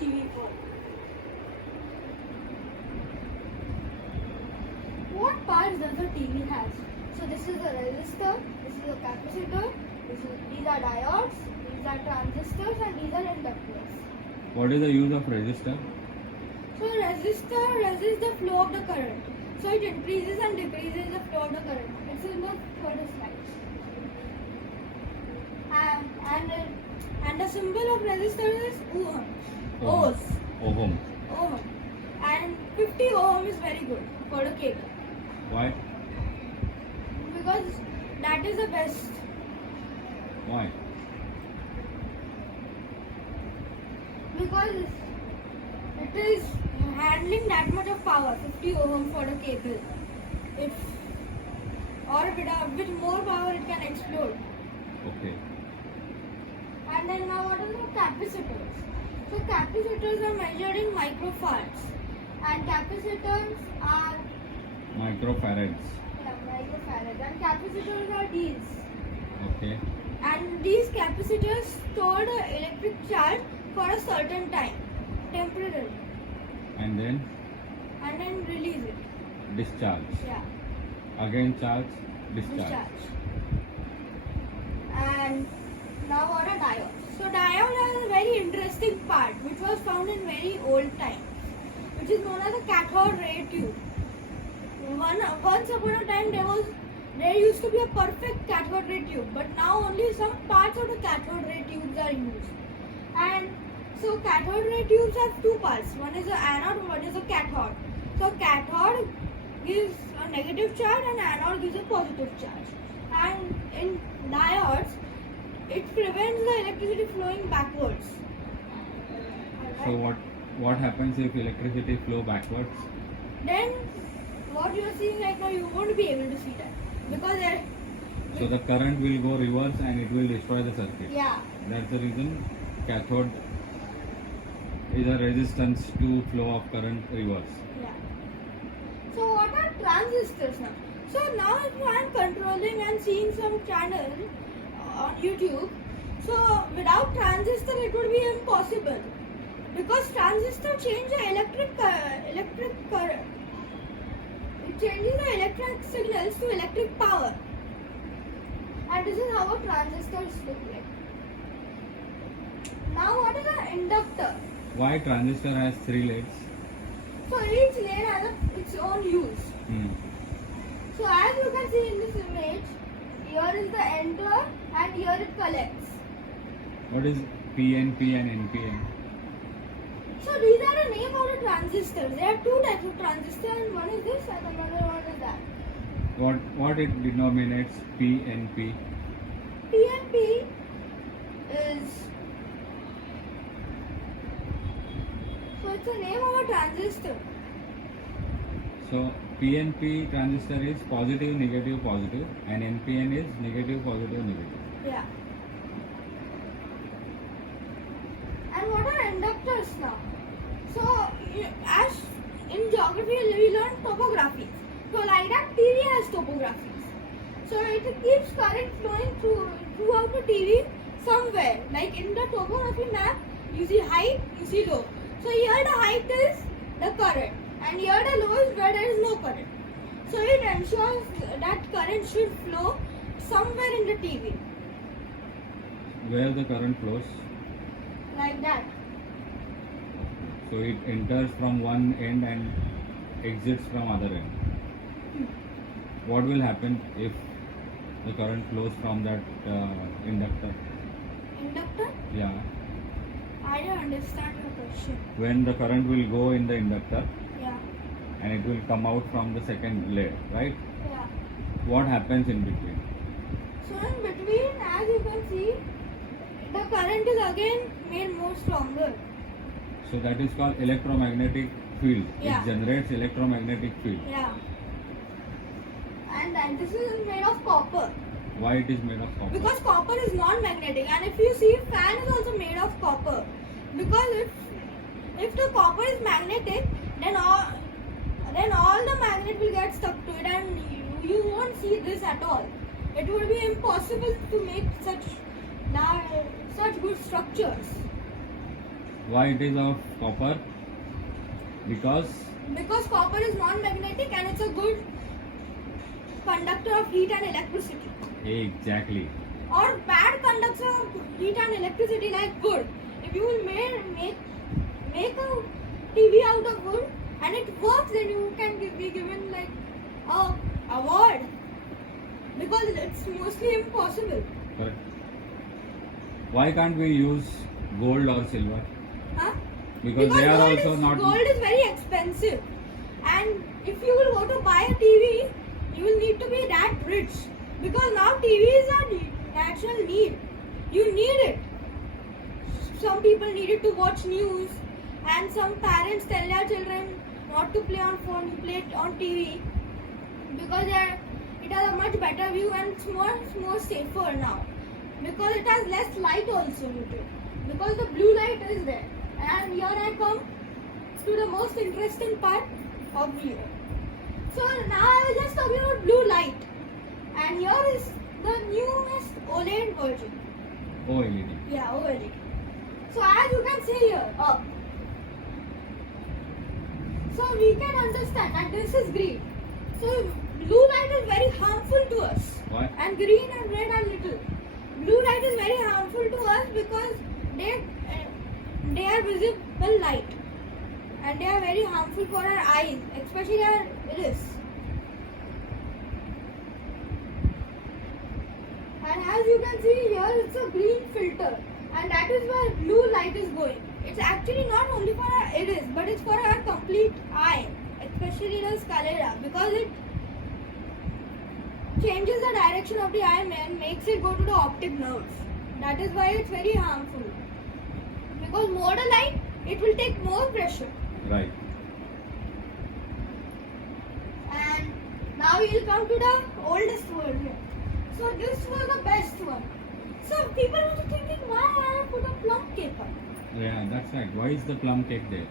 TV for? What parts does the TV has? So this is a resistor, this is a capacitor, these are diodes, these are transistors, and these are inductors. What is the use of resistor? So resistor resists the flow of the current. So it increases and decreases the flow of the current. It's in the further slides. And the symbol of resistor is ohm. Ohms. Ohm. Ohm. And 50 ohm is very good for a cable. Why? Because that is the best. Why? Because it is handling that much of power, 50 ohm for a cable. With more power it can explode. Okay. And then now what are the capacitors? So capacitors are measured in microfarads, and capacitors are Microfarads. microfarads, and capacitors are these. Okay. And these capacitors store the electric charge for a certain time, temporarily, And then and then release it. discharge. Yeah, Again charge, discharge. discharge. And now what are diodes? So diode has a very interesting part which was found in very old times, which is known as a cathode ray tube. Once upon a time there used to be a perfect cathode ray tube, but now only some parts of the cathode ray tubes are used. And so cathode ray tubes have two parts. One is an anode, one is a cathode. So cathode gives a negative charge and anode gives a positive charge. And in diodes, it prevents the electricity flowing backwards. So what happens if electricity flow backwards? Then what you are seeing right now, you won't be able to see that because So the current will go reverse and it will destroy the circuit. yeah. That's the reason cathode is a resistance to flow of current reverse. Yeah. So what are transistors now? So now if I am controlling and seeing some channel on YouTube, so without transistor it would be impossible because transistor change the electric current. It changes the electric signals to electric power. And this is how a transistor look like. Now what is an inductor? Why transistor has 3 leads? So each lane has its own use. So as you can see in this image, here is the enter and here it collects. What is PNP and NPN? So these are the name of the transistors. There are two types of transistor, and one is this and another one is that. What it denominates PNP? PNP is, so it's the name of a transistor. So PNP transistor is positive, negative, positive, and NPN is negative, positive, negative. Yeah. And what are inductors now? So as in geography we learn topography. So like that TV has topographies. So it keeps current flowing throughout the TV somewhere. Like in the topography map, you see height, you see low. So here the height is the current, and here the low is where there is no current. So it ensures that current should flow somewhere in the TV. Where the current flows? Like that. So it enters from one end and exits from other end. What will happen if the current flows from that inductor? Inductor? Yeah. I don't understand your question. When the current will go in the inductor Yeah. and it will come out from the second layer, right? Yeah. What happens in between? So in between, as you can see, the current is again made more stronger. So that is called electromagnetic field. Yeah. It generates electromagnetic field. Yeah. And this is made of copper. Why it is made of copper? Because copper is non-magnetic, and if you see, fan is also made of copper. Because if the copper is magnetic, then all the magnet will get stuck to it, and you won't see this at all. It would be impossible to make such good structures. Why it is of copper? Because Because copper is non-magnetic and it's a good conductor of heat and electricity. exactly. Or bad conductor of heat and electricity, like wood. If you will make a TV out of wood and it works, then you can be given like a award, because it's mostly impossible. Correct. Why can't we use gold or silver? Huh? Because they are also not. Gold is very expensive, and if you will go to buy a TV, you will need to be that rich, because now TV is a natural need. You need it. Some people need it to watch news, and some parents tell their children not to play on phone, to play it on TV, because it has a much better view and it's more safer now, because it has less light also with it, because the blue light is there. And here I come to the most interesting part of video. So now I will just talk about blue light, and here is the newest OLED version. OLED. Yeah, OLED. So as you can see here, up. So we can understand that this is green. So blue light is very harmful to us. Why? And green and red are little. Blue light is very harmful to us because they are visible light, and they are very harmful for our eyes, especially our iris. And as you can see here, it's a green filter, and that is where blue light is going. It's actually not only for our iris, but it's for our complete eye, especially the sclera, because it changes the direction of the eye and makes it go to the optic nerves. That is why it's very harmful. Because more the light, it will take more pressure. Right. And now we will come to the oldest version. So this was the best one. So people were thinking, why I have put a plum cake on? Yeah, that's right. Why is the plum cake there?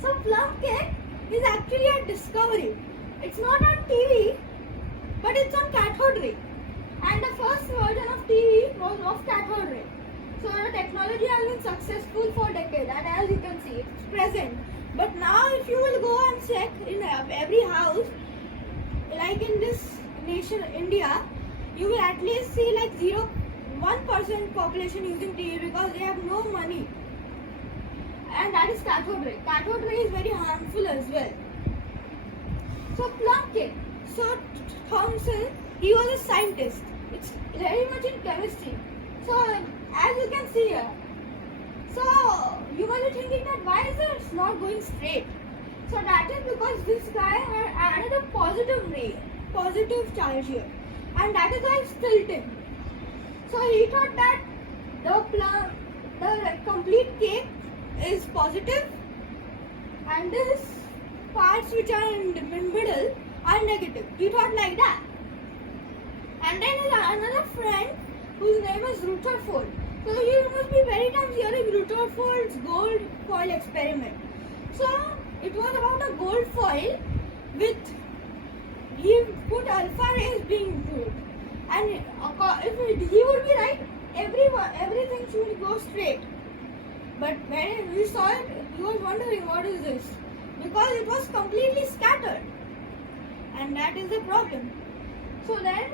So plum cake is actually a discovery. It's not on TV, but it's on cathode ray. And the first version of TV was of cathode ray. So the technology has been successful for decades, and as you can see, it's present. But now if you will go and check in every house, like in this nation, India, you will at least see like 1% population using TV because they have no money. And that is cathode ray. Cathode ray is very harmful as well. So plum cake. So Thomson, he was a scientist. It's very much in chemistry. So as you can see here, so you must be thinking that why is it not going straight? So that is because this guy had added a positive charge here, and that is why it's tilting. So he thought that the complete cake is positive, and this parts which are in the middle are negative. He thought like that. And then his another friend whose name is Rutherford. So you must be very times hearing Rutherford's gold foil experiment. So it was about a gold foil with he put alpha rays being good, and if he would be right, everything should go straight. But when we saw it, he was wondering what is this, because it was completely scattered, and that is the problem. So then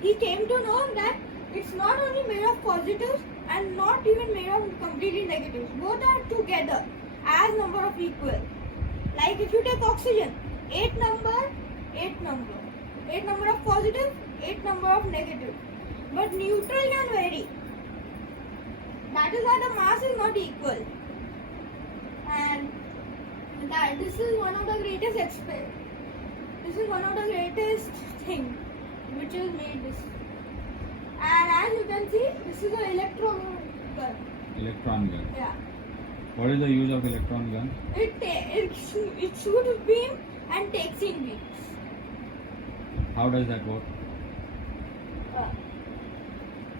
he came to know that it's not only made of positives and not even made of completely negatives. Both are together as number of equal. Like if you take oxygen, 8 number of positive, 8 number of negative. But neutral can vary. That is why the mass is not equal. And this is one of the greatest thing which has made this. And as you can see, this is an electron gun. Electron gun. Yeah. What is the use of electron gun? It shoots beam and takes in beams. How does that work?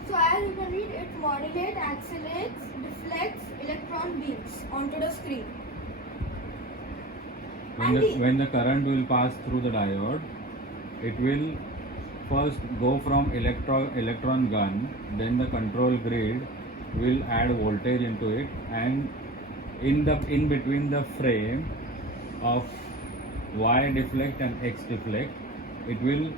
So as you can read, it modulates, accelerates, deflects electron beams onto the screen. When the current will pass through the diode, it will first go from electron gun, then the control grid will add voltage into it, and in between the frame of y deflect and x deflect, it will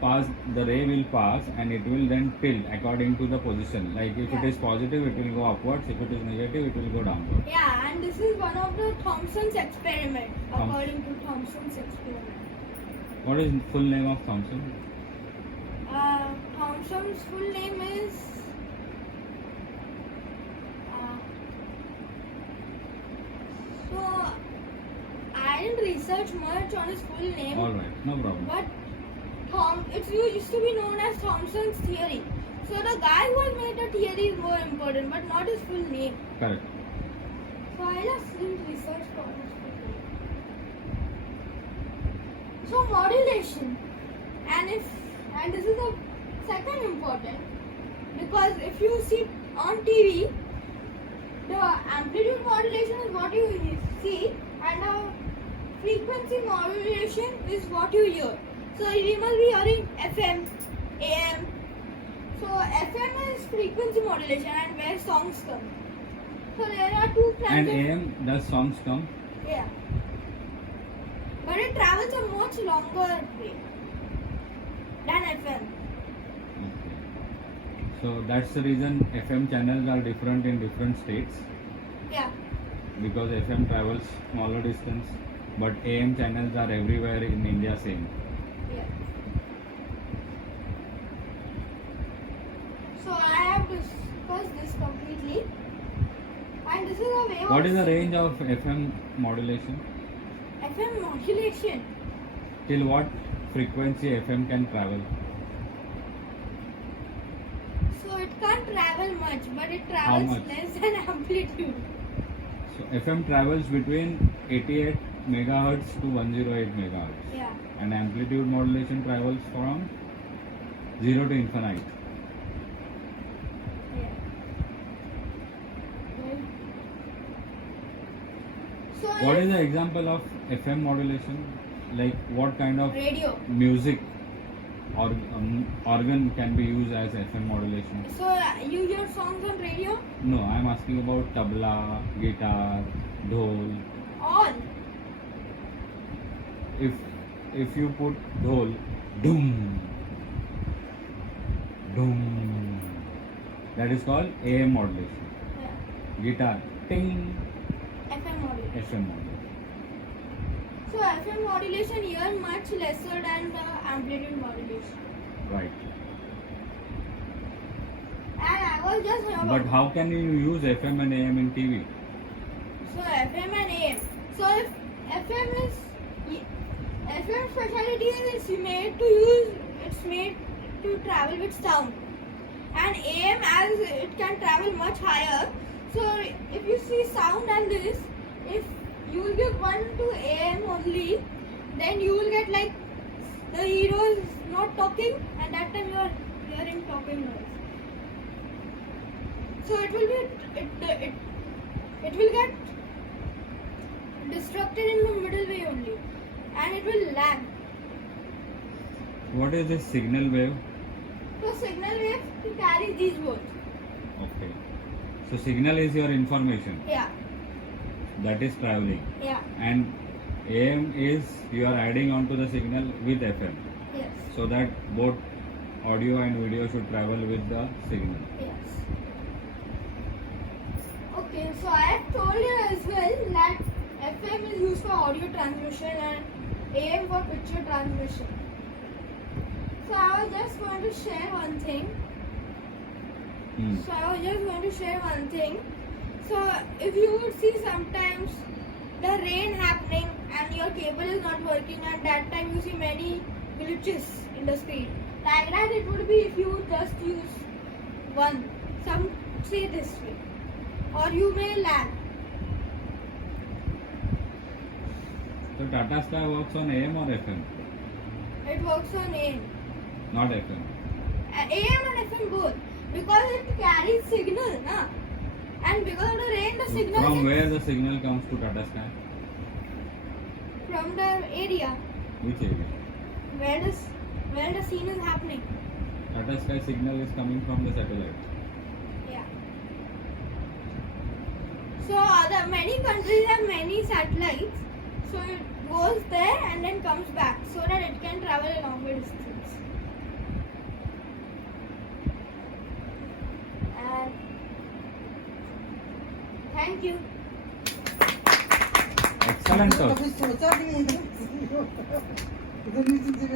pass, the ray will pass and it will then tilt according to the position. Like if it Yeah. is positive, it will go upwards. If it is negative, it will go downwards. Yeah, and this is one of the Thomson's experiment, Thom- according to Thomson's experiment. What is full name of Thomson? Thomson's full name is. Uh, so I didn't research much on his full name, All right, no problem. but it used to be known as Thomson's theory. So the guy who has made the theory is more important, but not his full name. Correct. So I just didn't research for his full name. So modulation, and this is the second important, because if you see on TV, the amplitude modulation is what you see, and the frequency modulation is what you hear. So you must be hearing FM, AM. So FM is frequency modulation, and where songs come. So there are two kinds And of AM, does songs come? yeah. But it travels a much longer way than FM. Okay. So that's the reason FM channels are different in different states, Yeah. because FM travels smaller distance, but AM channels are everywhere in India same. Yeah. So I have discussed this completely. And this is a way What of is the range of FM modulation? FM modulation. Till what frequency FM can travel? So it can't travel much, but it How travels much? less than amplitude. So FM travels between 88 megahertz to 108 megahertz. Yeah. And amplitude modulation travels from 0 to infinite. Yeah. So What if is the example of FM modulation? Like what kind of radio. music or organ can be used as FM modulation? So you hear songs on radio? No, I am asking about tabla, guitar, dhol. All. If you put dhol, doom, doom, that is called AM modulation. Yeah. Guitar, ting, FM modulation. FM modulation. So FM modulation here much lesser than the amplitude modulation. Right. And I was just about But how can you use FM and AM in TV? so FM and AM. So if FM is FM specialty is it's made to travel with sound. And AM as it can travel much higher. So if you see sound and this, if you will give one to AM only, then you will get like the hero is not talking, and that time you are hearing talking noise. So it will get disrupted in the middle way only, and it will lag. What is this signal wave? So signal wave carries these both. Okay. So signal is your information Yeah, that is traveling, yeah, and AM is you are adding on to the signal with FM, yes, so that both audio and video should travel with the signal. yes. Okay, so I have told you as well that FM is used for audio transmission and AM for picture transmission. So I was just going to share one thing. So if you would see sometimes the rain happening and your cable is not working, and that time you see many glitches in the screen. Like that it would be if you would just use one. Some say this way. Or you may lag. So Tata Sky works on AM or FM? It works on AM. Not FM. AM and FM both. Because it carries signal, na? And because of the rain, the signal From is where the signal comes to Tata Sky? from the area Which area? where the scene is happening. Tata Sky signal is coming from the satellite. Yeah. So many countries have many satellites. So it goes there and then comes back so that it can travel a longer distance. And thank you. Excellent. कभी सोचा भी नहीं था इधर नीचे